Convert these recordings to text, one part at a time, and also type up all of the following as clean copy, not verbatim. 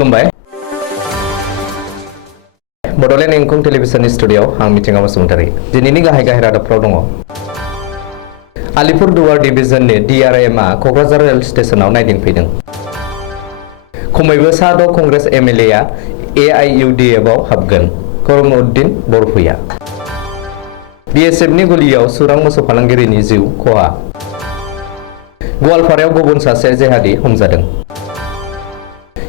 खुलुमबाय बड'लेण्ड इंखं टेलिभिजननि स्टुडिय'आव आं मिथिंगा बसुमतारी दिनैनि गाहाय रादाबफोराव दङ। आलिपुरदुवार डिभिजननि DRM आ क'क्राझार रेल स्टेशनाव नायदिंफैदों। खमैबो सा 6 कंग्रेस MLA आ AIUDF आव हाबगोन। करिमुद्दिन बरभुइया BSF नि गुलियाव सुरां मोसौ फालांगिरिनि जिउ खहा। गवालपारायाव गुबुन सासे जेहादी हमजादों।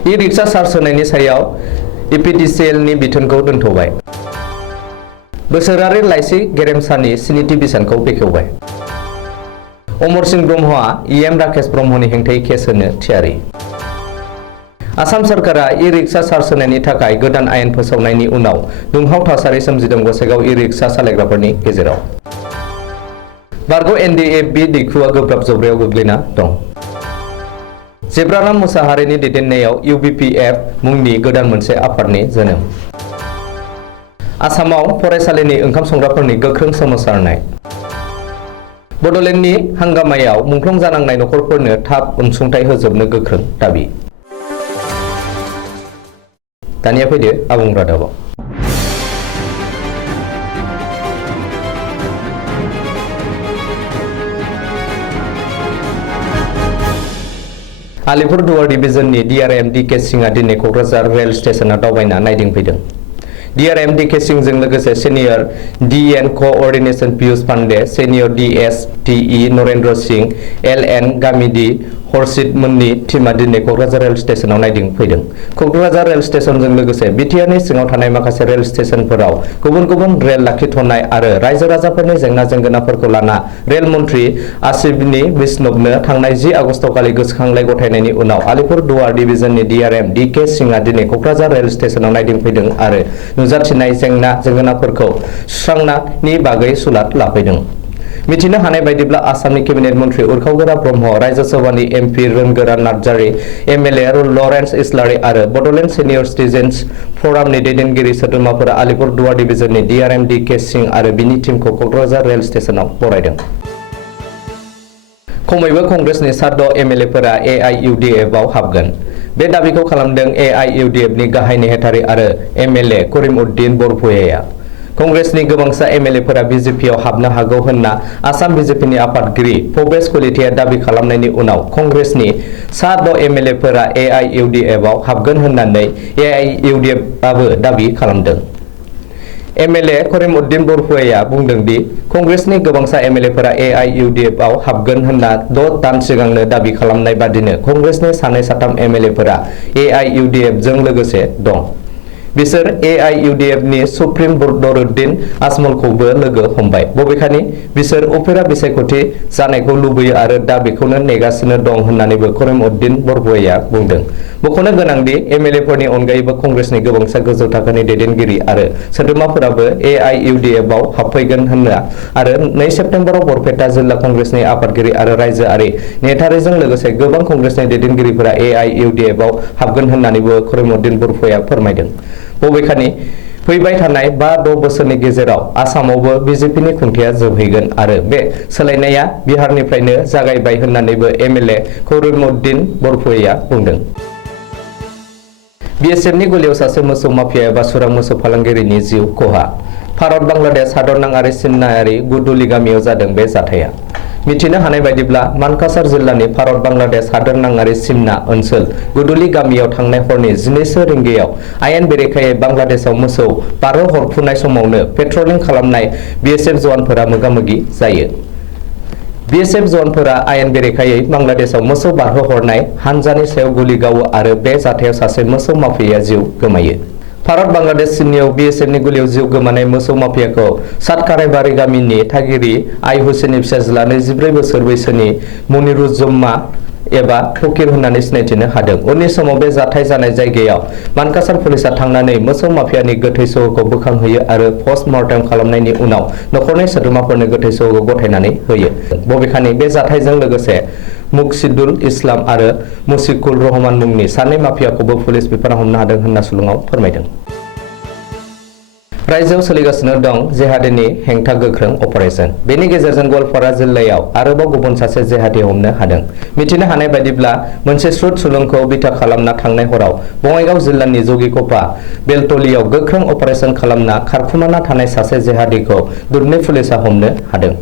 ई-रिक्शा चार्ज होनायनि सायाव EPDCL नि बिथोनखौ दोनथ'बाय। बोसोरारि लाइसि गेरेमसानि स्निथि बिसानखौ बेखेवबाय। अमरसिंह ब्रह्मआ EM राकेश ब्रह्मनि हेंथायै केस होनो थियारि। आसाम सरकारा ई-रिक्शा चार्ज होनायनि थाखाय गोदान आयेन फोसावनायनि उनाव दुंहाव थासारि सोमजिदों गसाइगाव ई-रिक्शा सालायग्राफोरनि गेजेराव। बारग' NDFB दैखुआ गोब्राब जब्रायाव गोग्लैना दं। जेब्राराम मुसाहारिनि दैदेननायाव UBPF मुंनि गोदान मोनसे आफादनि जोनोम। आसामाव फरायसालिनि ओंखाम संग्राफोरनि गोख्रों सोमावसारनाय। बड'लेण्डनि हांगामायाव मुंख्लं जानांनाय नखरफोरनो थाब अनसुंथाइ होजोबनो गोख्रों दाबि। दानिया फैदो आबुं रादाबाव। आलिपुरदुवार डिभिजननि DRM DK सिंहआ दिनै क'क्राझार रेल स्टेशनाव दावबायना नायदिंफैदों। DRM DK सिंहजों लोगोसे senior DN coordination Piyush Pandey, senior DSTE Narendra Singh, LN Gamidi Harshid मोननि टीमआ दिनै क'क्राझार रेल स्टेशनाव नायदिंफैदों। क'क्राझार रेल स्टेशनजों लोगोसे बिटिआरनि सिङाव थानाय माखासे रेल स्टेशनफोराव गुबुन गुबुन रेल लाखिथ'नाय आरो रायजो राजाफोरनि जेंना जेंगोनाफोरखौ लाना रेल मन्त्रि आश्विनी वैष्णवनो थांनाय 10 आगस्तखालि गोसोखांलाइ गथायनायनि उनाव आलिपुरदुवार डिभिजननि DRM DK सिंहआ दिनै क'क्राझार रेल स्टेशनाव नायदिंफैदों आरो नुजाथिनाय जेंना जेंगोनाफोरखौ सुस्रांनायनि बागै सुलाद लाफैदों। मिथिनो हानाय बायदिब्ला आसामनि केबिनेट मन्त्रि उरखावगोरा ब्रह्म, राज्य सभानि MP Rwngwra Narzary, MLA Lawrence Islary आरो बड'लेण्ड सिनियर सिटिजेन्स फरामनि दैदेनगिरि सोद्रोमाफोरा आलिपुरदुवार डिभिजननि DRM DK सिंह आरो बिनि टीमखौ क'क्राझार रेल स्टेशनाव बरायदों। खमैबो कंग्रेसनि सा 6 MLA-फोरा AIUDF आव हाबगोन। बे दाबिखौ खालामदों AIUDF नि गाहाय नेहाथारि आरो MLA करिमुद्दिन बरभुइयाया। कंग्रेसनि गोबांसा MLA-फोरा BJP आव हाबनो हागौ होनना आसाम BJP नि आफादगिरि भबेश कलिताया दाबि खालामनायनि उनाव कंग्रेसनि सा 6 MLA-फोरा AIUDF आव हाबगोन होननानै AIUDF आबो दाबि खालामदों। MLA करिमुद्दिन बरभुइयाया बुंदों दि कंग्रेसनि गोबांसा MLA-फोरा AIUDF आव हाबगोन होनना 6 दान सिगांनो दाबि खालामनाय बादिनो कंग्रेसनि सानै साथाम MLA-फोरा AIUDF जों लोगोसे दं। बिसोर AIUDF नि सुप्रिम बदरुद्दिन आजमलखौबो लोगो हमबाय। बबेखानि बिसोर उफेरा बिसायख'थि जानायखौ लुबैयो आरो दा बेखौनो नेगासिनो दं होननानैबो करिमुद्दिन बरभुइयाया बुंदों। मख'नो गोनांदि MLA-फोरनि अनगायैबो कंग्रेसनि गोबांसा गोजौ थाखोनि दैदेनगिरि आरो सोद्रोमाफोराबो AIUDF आव हाबफैगोन होनना आरो 2 सेप्तेम्बराव बरपेटा जिल्ला कंग्रेसनि आफादगिरि आरो रायजोआरि नेहाथारिजों लोगोसे गोबां कंग्रेसनि दैदेनगिरिफोरा AIUDF आव हाबगोन होननानैबो करिमुद्दिन बरभुइयाया फोरमायदों। बबेखानि फैबाय थानाय 5-6 बोसोरनि गेजेराव आसामावबो BJP नि खुंथाया जोबहैगोन आरो बे सोलायनाया बिहारनिफ्रायनो जागायबाय होननानैबो MLA करिमुद्दिन बरभुइयाया बुंदों। BSF नि गुलियाव सासे मोसौ माफिया एबा सुरां मोसौ फालांगिरिनि जिउ खहा। भारत बांलादेश हादरनाङारि सिमनायारि गुदुली गामियाव जादों बे जाथाया। मिथिनो हानाय बायदिब्ला मानकासार जिल्लानि भारत बांलादेश हादरनाङारि सिमना ओनसोल गुदुली गामियाव थांनाय हरनि 12 रिंगायाव आयेन बेरेखायै बांलादेशआव मोसौ बारहोहरफुनाय समावनो पेट्रलिं खालामनाय BSF जवानफोरा मोगा-मोगि जायो। BSF जवानफोरा आयेन बेरेखायै बांलादेशआव मोसौ बारहोहरनाय हानजानि सायाव गुलि गावो आरो बे जाथायाव सासे मोसौ माफियाया जिउ गोमायो। भारत बांलादेश सिमनायाव BSF नि गुलियाव जिउ गोमानाय मोसौ माफियाखौ सातकाराइबारि गामिनि थागिरि आइ हुसेननि फिसाज्ला 24 बोसोर बैसोनि मनिरुज्जमा एबा फकीर होननानै सिनायथिनो हादों। उननि समाव बे जाथाय जानाय जायगायाव मानकासार पुलिसा थांनानै मोसौ माफियानि गोथै सह'खौ बोखांहैयो आरो पस्टमर्टेम खालामनायनि उनाव नखरनि सोद्रोमाफोरनो गोथै सह'खौ गथायनानै होयो। बबेखानि बे जाथायजों लोगोसे मुक्सिदुल इस्लाम आरो मुशिकुल रहमान मुंनि सानै माफियाखौबो पुलिस बिफाना हमनो हादों होनना सुलुङाव फोरमायदों। रायजोआव सोलिगासिनो दं जेहादिनि हेंथा गोख्रों अपारेशन। बेनि गेजेरजों गवालपारा जिल्लायाव आरोबाव गुबुन सासे जेहादी हमनो हादों। मिथिनो हानाय बायदिब्ला मोनसे सुद सुलुंखौ बिथा खालामना थांनाय हराव बङाइगाव जिल्लानि जगिख'पा बेलतलियाव गोख्रों अपारेशन खालामना खारखुमाना थानाय सासे जेहादीखौ दुधनै पुलिसा हमनो हादों।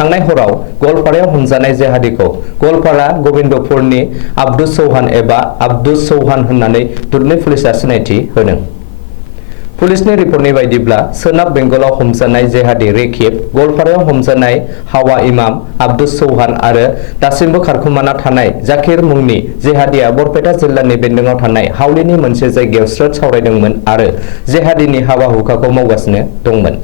थांनाय हराव गवालपारायाव हमजानाय जेहादीखौ गवालपारा गबिन्दपुरनि आब्दुस चौहान एबा आब्दुस चौहान होननानै दुधनै पुलिसा सिनायथि होदों। पुलिसनि रिपर्टनि बायदिब्ला सोनाब बेंगलाव हमजानाय जेहादी रेखिब, गवालपारायाव हमजानाय हावा इमाम, आब्दुस चौहान आरो दासिमबो खारखुमाना थानाय जाकिर मुंनि जेहादीया बरपेटा जिल्लानि बेन्दोङाव थानाय हावलिनि मोनसे जायगायाव स्रोद सावरायदोंमोन आरो जेहादीनि हाबा हुखाखौ मावगासिनो दंमोन।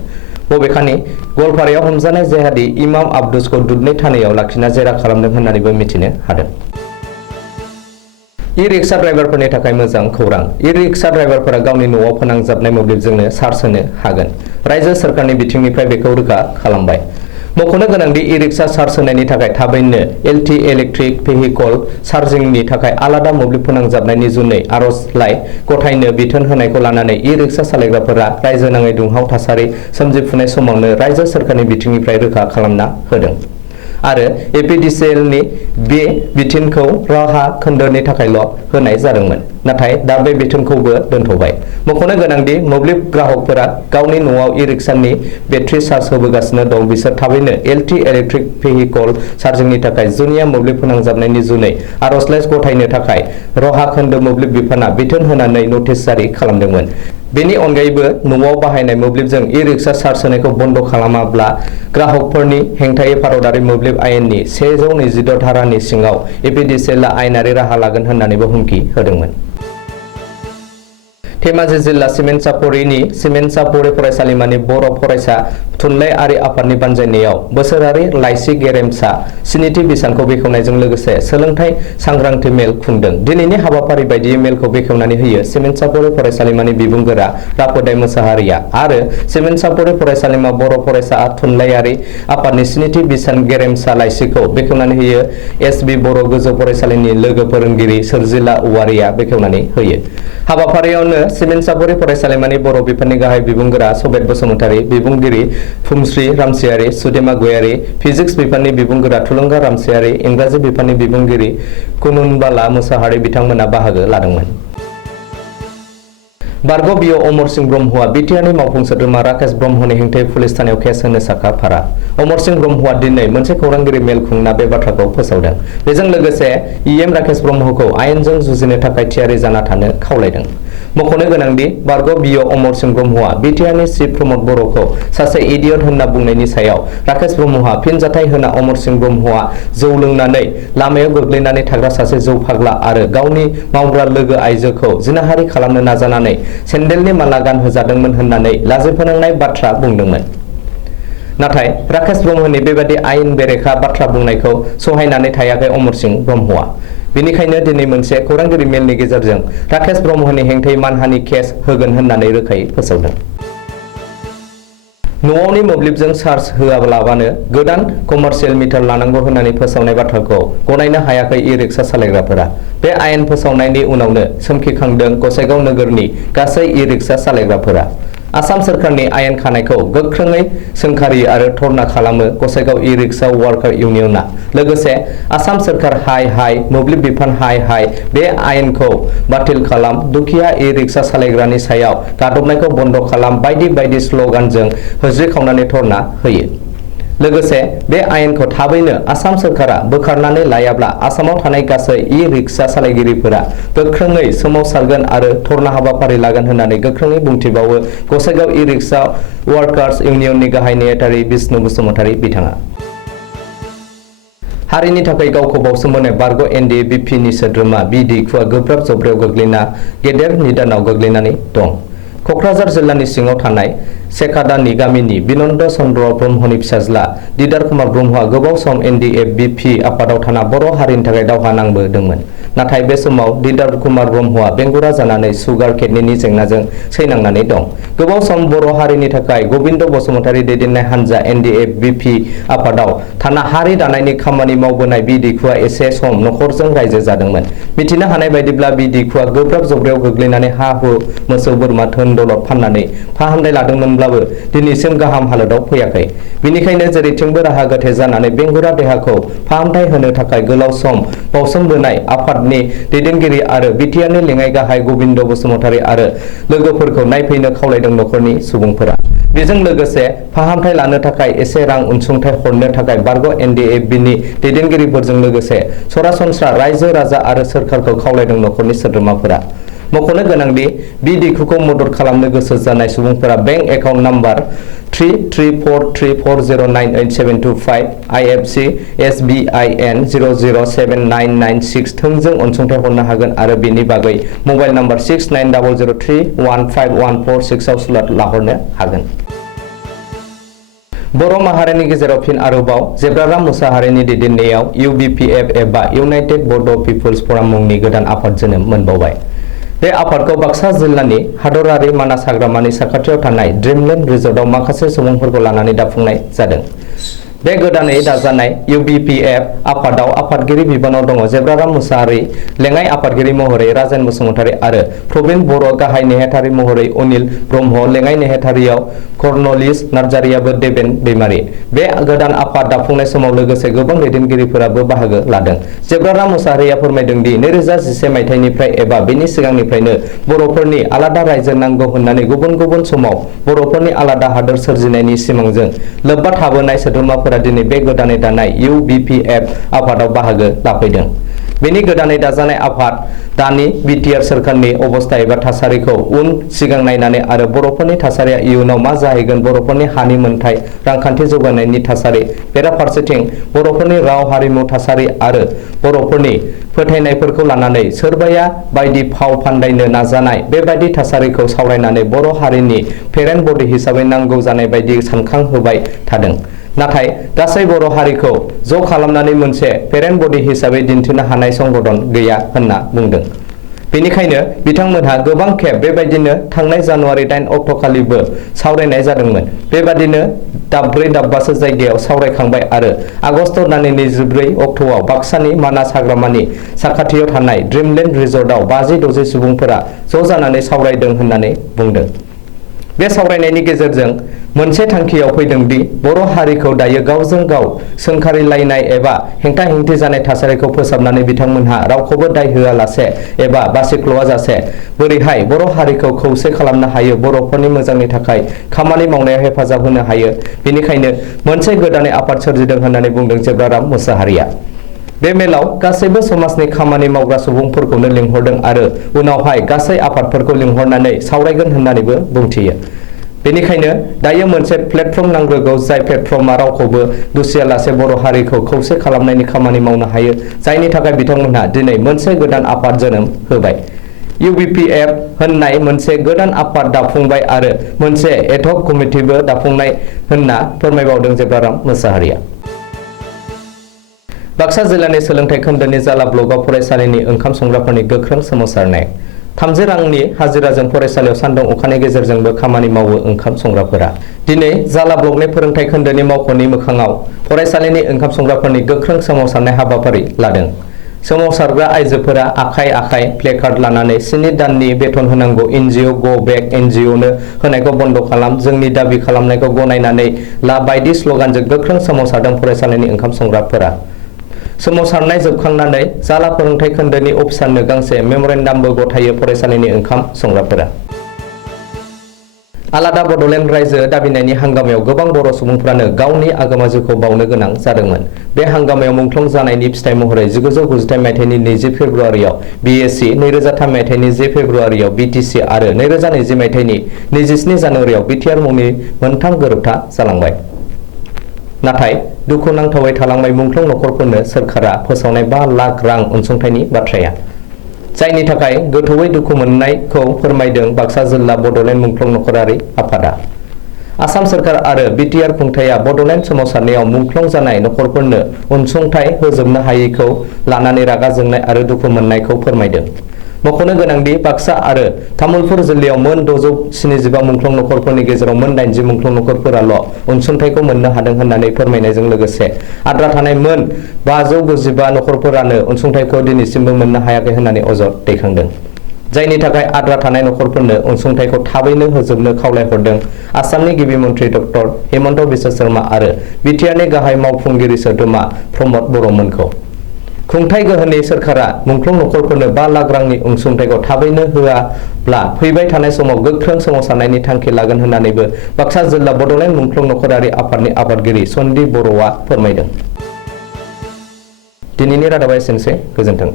बबेखानि गवालपारायाव हमजानाय जेहादी इमाम आब्दुसखौ दुधनै थानायाव लाखिना जेरा खालामदों होननानैबो मिथिनो हादों। ई-रिक्शा ड्राइभारफोरनि थाखाय मोजां खौरां। ई-रिक्शा ड्राइभारफोरा गावनि न'आव फोनांजाबनाय मोब्लिबजोंनो चार्ज होनो हागोन। रायजो सोरखारनि बिथिंनिफ्राय बेखौ रोखा खालामबाय। मख'नो गोनांदि ई-रिक्शा चार्ज होनायनि थाखाय थाबैनो एलटी इलेक्ट्रिक भेहिकल चार्जिंनि थाखाय आलादा मोब्लिब फोनांजाबनायनि जुनै आर'जलाइ गथायनो बिथोन होनायखौ लानानै ई-रिक्शा सालायग्राफोरा रायजोनाङै दुंहाव थासारि सोमजिफुनाय समावनो रायजो सोरखारनि बिथिंनिफ्राय रोखा खालामना होदों आरो एपीडीसीएलनि बे बिथोनखौ राहा खोन्दोनि थाखायल' होनाय जादोंमोन। नाथाय दा बे बिथोनखौबो दोनथ'बाय। मख'नो गोनांदि मोब्लिब ग्राहकफोरा गावनि न'आव ई-रिक्शानि बेटारि चार्ज होबोगासिनो दं बिसोर थाबैनो एलटी इलेक्ट्रिक भेहिकल चार्जिंनि थाखाय जुनिया मोब्लिब फोनांजाबनायनि जुनै आर'जलाइ गथायनो थाखाय राहा खोन्दो मोब्लिब बिफाना बिथोन होनानै नटिस जारि खालामदोंमोन। बेनि अनगायैबो न'आव बाहायनाय मोब्लिबजों ई-रिक्शा चार्ज होनायखौ बन्द खालामाब्ला ग्राहकफोरनि हेंथायै भारतारि मोब्लिब आयेननि 122 धारानि सिङाव एपीडीसीएलआ आयेनारि राहा लागोन होननानैबो हुमखि होदोंमोन। धेमाजि जिल्ला सिमेन्टसापरिनि सिमेन्टसापरि फरायसालिमानि बर' फरायसा थुनलाइयारि आफादनि बानजायनायाव बोसोरारि लाइसि गेरेमसा स्निथि बिसानखौ बेखेवनायजों लोगोसे सोलोंथाइ सांग्रांथि मेल खुंदों। दिनैनि हाबाफारि बायदियै मेलखौ बेखेवनानै होयो सिमेन्टसापरि फरायसालिमानि बिबुंगोरा राफोदाइ मोसाहारिया आरो सिमेन्टसापरि फरायसालिमा बर' फरायसा थुनलाइयारि आफादनि स्निथि बिसान गेरेमसा लाइसिखौ बेखेवनानै होयो एसबी बर' गोजौ फरायसालिनि लोगो फोरोंगिरि सोरजिला औवारिया बेखेवनानै होयो। हाबाफारियावनो सिमेन्टसापरि फरायसालिमानि बर' बिफाननि गाहाय बिबुंगोरा सबेत बसुमतारी, बिबुंगिरि फुमस्रि रामसियारि, सुदेमा गयारि, फिजिक्स बिफाननि बिबुंगोरा थुलुंगा रामसियारि, इंराजि बिफाननि बिबुंगिरि कुनुनबाला मोसाहारि बिथांमोना बाहागो लादोंमोन। बारग' बिअ अमर सिंह ब्रह्मआ बिटिआरनि मावफुं सोद्रोमा राकेश ब्रह्मनि हेंथायै पुलिस थानायाव केस होनो साखा-फारा। अमर सिंह ब्रह्मआ दिनै मोनसे खौरांगिरि मेल खुंना बे बाथ्राखौ फोसावदों। बेजों लोगोसे इएम राकेश ब्रह्मखौ आयेनजों जुजिनो थाखाय थियारि जाना थानो खावलायदों। मख'नो गोनांदि बारग' बिअ अमर सिंह ब्रह्मआ बिटिआरनि चिफ प्रमद बर'खौ सासे इडियट होनना बुंनायनि सायाव राकेश ब्रह्मआ फिनजाथाय होना अमर सिंह ब्रह्मआ जौ लोंनानै लामायाव गोग्लैनानै थाग्रा सासे जौ फाग्ला आरो गावनि मावग्रा लोगो आइजोखौ जिनाहारि खालामनो नाजानानै सेन्देलनि माला गानहोजादोंमोन होननानै लाजिफोनांनाय बाथ्रा बुंदोंमोन। नाथाय राकेश ब्रह्मनि बेबादि आयेन बेरेखा बाथ्रा बुंनायखौ सहायनानै थायाखै अमर सिंह ब्रह्मआ। बेनिखायनो दिनै मोनसे खौरांगिरि मेलनि गेजेरजों राकेश ब्रह्मनि हेंथायै मानहानि केस होगोन होननानै रोखायै फोसावदों। न'आवनि मोब्लिबजों चार्ज होआलाबानो गोदान कमार्शियेल मिटार लानांगौ होननानै फोसावनाय बाथ्राखौ गनायनो हायाखै ई-रिक्शा सालायग्राफोरा। बे आयेन फोसावनायनि उनावनो सोमखिखांदों गसाइगाव नोगोरनि गासै ई-रिक्शा सालायग्राफोरा। आसाम सोरखारनि आयेन खानायखौ गोख्रोङै सोंखारियो आरो धर्ना खालामो गसाइगाव ई-रिक्शा वार्कार इउनियनआ। लोगोसे आसाम सोरखार हाय हाय, मोब्लिब बिफान हाय हाय, बे आयेनखौ बातिल खालाम, दुखिया ई-रिक्शा सालायग्रानि सायाव गादबनायखौ बन्द खालाम बायदि बायदि स्लगानजों होज्रिखावनानै धर्ना होयो। लोगोसे बे आयेनखौ थाबैनो आसाम सोरखारा बोखारनानै लायाब्ला आसामाव थानाय गासै ई-रिक्शा सालायगिरिफोरा गोख्रोङै सोमावसारगोन आरो धर्ना हाबाफारि लागोन होननानै गोख्रोङै बुंथिबावो गसाइगाव ई-रिक्शा वार्कार्स इउनियननि गाहाय नेहाथारि बिष्णु बसुमतारी बिथाङा। हारिनि थाखाय गावखौ बावसोमबोनाय बारग' एनडीए-बिपिनि सोद्रोमा बि दैखुआ गोब्राब जब्रायाव गोग्लैना गेदेर निदानाव गोग्लैनानै दं। क'क्राझार जिल्लानि सिङाव थानाय सेकादानि गामिनि बिनन्द चन्द्र ब्रह्मनि फिसाज्ला दिदार कुमार ब्रह्मआ गोबाव सम एनडीए-बिपि आफादाव थाना बर' हारिनि थाखाय दावहा नांबोदोंमोन। नाथाय बे समाव दिदार कुमार ब्रह्मआ बेंगुरा जानानै सुगार किडनीनि जेंनाजों सैनांनानै दं। गोबाव सम बर' हारिनि थाखाय गबिन्द बसुमतारी दैदेननाय हानजा एनडीए-बिपि आफादाव थाना हारि दानायनि खामानि मावबोनाय बि दैखुआ एसे सम नखरजों रायजो जादोंमोन। मिथिनो हानाय बायदिब्ला बि दैखुआ गोब्राब जब्रायाव गोग्लैनानै हा-हु, मोसौ बोरमा, धोन दौलत फाननानै फाहामथाय लादोंमोनब्ला मोनब्लाबो दिनैसिम गाहाम हालोदाव फैयाखै। बेनिखायनो जेरैथिंबो राहा गोथे जानानै बेंगुरा देहाखौ फाहामथाय होनो थाखाय गोलाव सम बावसोमबोनाय आफादनि दैदेनगिरि आरो बिटिआरनि लेङाइ गाहाय गबिन्द बसुमतारी आरो लोगोफोरखौ नायफैनो खावलायदों नखरनि सुबुंफोरा। बेजों लोगोसे फाहामथाय लानो थाखाय एसे रां अनसुंथाइ हरनो थाखाय बारग' एनडिएफबिनि दैदेनगिरिफोरजों लोगोसे सरासनस्रा रायजो राजा आरो सोरखारखौ खावलायदों नखरनि सोद्रोमाफोरा। मख'नो गोनांदि बि दिखुखौ मदद खालामनो गोसो जानाय सुबुंफोरा bank account number 334340988725 IFC SBIN 0079996 थोंजों अनसुंथाइ हरनो हागोन आरो बेनि बागै मबाइल नाम्बार 6900315146 आव सुलाद लाहरनो हागोन। बर' माहारिनि गेजेराव फिन आरोबाव जेब्राराम मुसाहारिनि दैदेननायाव UBPF एबा इउनाइटेड बड' पिपल्स फराम मुंनि गोदान आफाद जोनोम मोनबावबाय। बे आफादखौ बाक्सा जिल्लानि हादरारि मानास हाग्रामानि साखाथियाव थानाय ड्रिमलेन्ड रिजर्टआव माखासे सुबुंफोरखौ लानानै दाफुंनाय जादों। बे गोदानै दाजानाय UBPF आफादाव आफादगिरि बिबानाव दङ जेब्राराम मुसाहारि, लेङाइ आफादगिरि महरै राजेन बसुमतारी आरो प्रबिन बर' गाहाय नेहाथारि महरै अनिल ब्रह्म, लेङाइ नेहाथारियाव कर्नलिस नार्जारियाबो देबेन दैमारि। बे गोदान आफाद दाफुंनाय समाव लोगोसे गोबां दैदेनगिरिफोराबो बाहागो लादों। जेब्राराम मुसाहारिया फोरमायदों दि 2011 मायथाइनिफ्राय एबा बेनि सिगांनिफ्रायनो बर'फोरनि आलादा रायजो नांगौ होननानै गुबुन गुबुन समाव बर'फोरनि आलादा हादोर सोरजिनायनि सिमांजों लोब्बा थाबोनाय सोद्रोमाफोरा दिनै बे गोदानै दानाय UBPF आफादाव बाहागो लाफैदों। बेनि गोदानै दाजानाय आफाद दानि बिटिआर सोरखारनि अबस्था एबा थासारिखौ उन सिगां नायनानै आरो बर'फोरनि थासारिया इयुनाव मा जाहैगोन, बर'फोरनि हानि मोनथाय, रांखान्थि जौगानायनि थासारि, बेराफारसेथिं बर'फोरनि राव हारिमु थासारि आरो बर'फोरनि फोथायनायफोरखौ लानानै सोरबाया बायदि फाव फान्दायनो नाजानाय बेबायदि थासारिखौ सावरायनानै बर' हारिनि पेरेन्ट बडि हिसाबै नांगौ जानाय बायदि सानखांहोबाय थादों। नाथाय गासै बर' हारिखौ ज' खालामनानै मोनसे पेरेन्ट बडि हिसाबै दिन्थिनो हानाय संगठन गैया होनना बुंदों। बेनिखायनो बिथांमोनहा गोबां खेब बेबायदिनो थांनाय जानुवारि 8 अक्ट'खालिबो सावरायनाय जादोंमोन। बेबादिनो दाबब्रै दाबबासो जायगायाव सावरायखांबाय आरो आगस्ट दाननि 24 अक्ट'आव बाक्सानि मानास हाग्रामानि साखाथियाव थानाय ड्रिमलेन्ड रिजर्टआव 50-60 सुबुंफोरा ज' जानानै सावरायदों होननानै बुंदों। बे सावरायनायनि गेजेरजों मोनसे थांखियाव फैदों दि बर' हारिखौ दायो गावजों गाव सोंखारिलायनाय एबा हेंथा-हेंथि जानाय थासारिखौ फोसाबनानै बिथांमोनहा रावखौबो दाय होआलासे एबा बासिख्ल'आजासे बोरैहाय बर' हारिखौ खौसे खालामनो हायो, बर'फोरनि मोजांनि थाखाय खामानि मावनायाव हेफाजाब होनो हायो। बेनिखायनो मोनसे गोदानै आफाद सोरजिदों होननानै बुंदों जेब्राराम मुसाहारिया। बे मेलाव गासैबो समाजनि खामानि मावग्रा सुबुंफोरखौनो लिंहरदों आरो उनावहाय गासै आफादफोरखौ लिंहरनानै सावरायगोन होननानैबो बुंथियो। बेनिखायनो दायो मोनसे प्लेटफर्म नांग्रोगौ जाय प्लेटफर्मा रावखौबो दुसियालासे बर' हारिखौ खौसे खालामनायनि खामानि मावनो हायो, जायनि थाखाय बिथांमोनहा दिनै मोनसे गोदान आफाद जोनोम होबाय। UBPF होननाय मोनसे गोदान आफाद दाफुंबाय आरो मोनसे एडहक कमिटिबो दाफुंनाय होनना फोरमायबावदों जेब्राराम मुसाहारिया। बाक्सा जिल्लानि सोलोंथाइ खोन्दोनि जाला ब्लकआव फरायसालिनि ओंखाम संग्राफोरनि गोख्रों सोमावसारनाय। 30 रांनि हाजिराजों फरायसालियाव सान्दुं अखानि गेजेरजोंबो खामानि मावो ओंखाम संग्राफोरा। दिनै जाला ब्लकनि फोरोंथाइ खोन्दोनि मावख'नि मोखाङाव फरायसालिनि ओंखाम संग्राफोरनि गोख्रों सोमावसारनाय हाबाफारि लादों। सोमावसारग्रा आइजोफोरा आखाइ आखाइ प्लेकार्ड लानानै 7 दाननि बेथन होनांगौ NGO गो बेक NGOनो होनायखौ बन्द' खालाम, जोंनि दाबि खालामनायखौ गनायनानै ला बायदि स्लगानजों गोख्रों सोमावसारदों फरायसालिनि ओंखाम संग्राफोरा। सोमावसारनाय जोबखांनानै जाला फोरोंथाइ खोन्दोनि अफिसारनो गांसे मेम'रेन्डामबो गथायो फरायसालिनि ओंखाम संग्राफोरा। आलादा बड'लेण्ड रायजो दाबिनायनि हांगामायाव गोबां बर' सुबुंफ्रानो गावनि आगोमा जिउखौ बावनो गोनां जादोंमोन। बे हांगामायाव मुंख्लं जानायनि फिथाइ महरै 1993 मायथाइनि 20 फेब्रुआरियाव BSc, 2003 मायथाइनि 10 फेब्रुआरियाव BTC आरो 2020 मायथाइनि 27 जानुवारियाव BTR मुंनि मोनथाम गोरोबथा जालांबाय। नाथाय दुखुनांथावै थालांबाय मुंख्लं नखरफोरनो सोरखारा फोसावनाय 5 लाख रां अनसुंथाइनि बाथ्राया, जायनि थाखाय गोथौयै दुखु मोननायखौ फोरमायदों बाक्सा जिल्ला बड'लेण्ड मुंख्लं नखरारि आफादा। आसाम सोरखार आरो BTR खुंथाया बड'लेण्ड सोमावसारनायाव मुंख्लं जानाय नखरफोरनो अनसुंथाइ होजोबनो हायैखौ लानानै रागा जोंनाय आरो दुखु मोननायखौ फोरमायदों। मख'नो गोनांदि बाक्सा आरो तामुलपुर जिल्लायाव मोन 675 मुंख्लं नखरफोरनि गेजेराव मोन 80 मुंख्लं नखरफोराल' अनसुंथाइखौ मोननो हादों होननानै फोरमायनायजों लोगोसे आद्रा थानाय मोन 595 नखरफोरानो अनसुंथाइखौ दिनैसिमबो मोननो हायाखै होननानै अजद दैखांदों। जायनि थाखाय आद्रा थानाय नखरफोरनो अनसुंथाइखौ थाबैनो होजोबनो खावलायहरदों आसामनि गिबि मन्थ्रि डक्टर हेमन्त बिश्व शर्मा आरो बिटिआरनि गाहाय मावफुंगिरि सोद्रोमा प्रमद बर'मोनखौ। खुंथाय गोहोनि सोरखारा मुंख्लं नखरफोरनो 5 लाख रांनि अनसुंथाइखौ थाबैनो होआब्ला फैबाय थानाय समाव गोख्रों सोमावसारनायनि थांखि लागोन होननानैबो बाक्सा जिल्ला बड'लेण्ड मुंख्लं नखरारि आफादनि आफादगिरि सन्दीप बर'आ फोरमायदों। दिनैनि रादाबा एसेनोसै, गोजोन्थों।